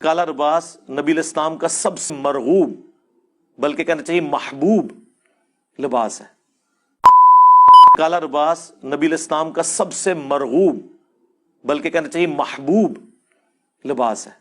काला लिबास नबी इस्लाम का सबसे मरगूब, बल्कि कहना चाहिए महबूब लिबास है। काला लिबास नबी इस्लाम का सबसे मरगूब, बल्कि कहना चाहिए महबूब लिबास है।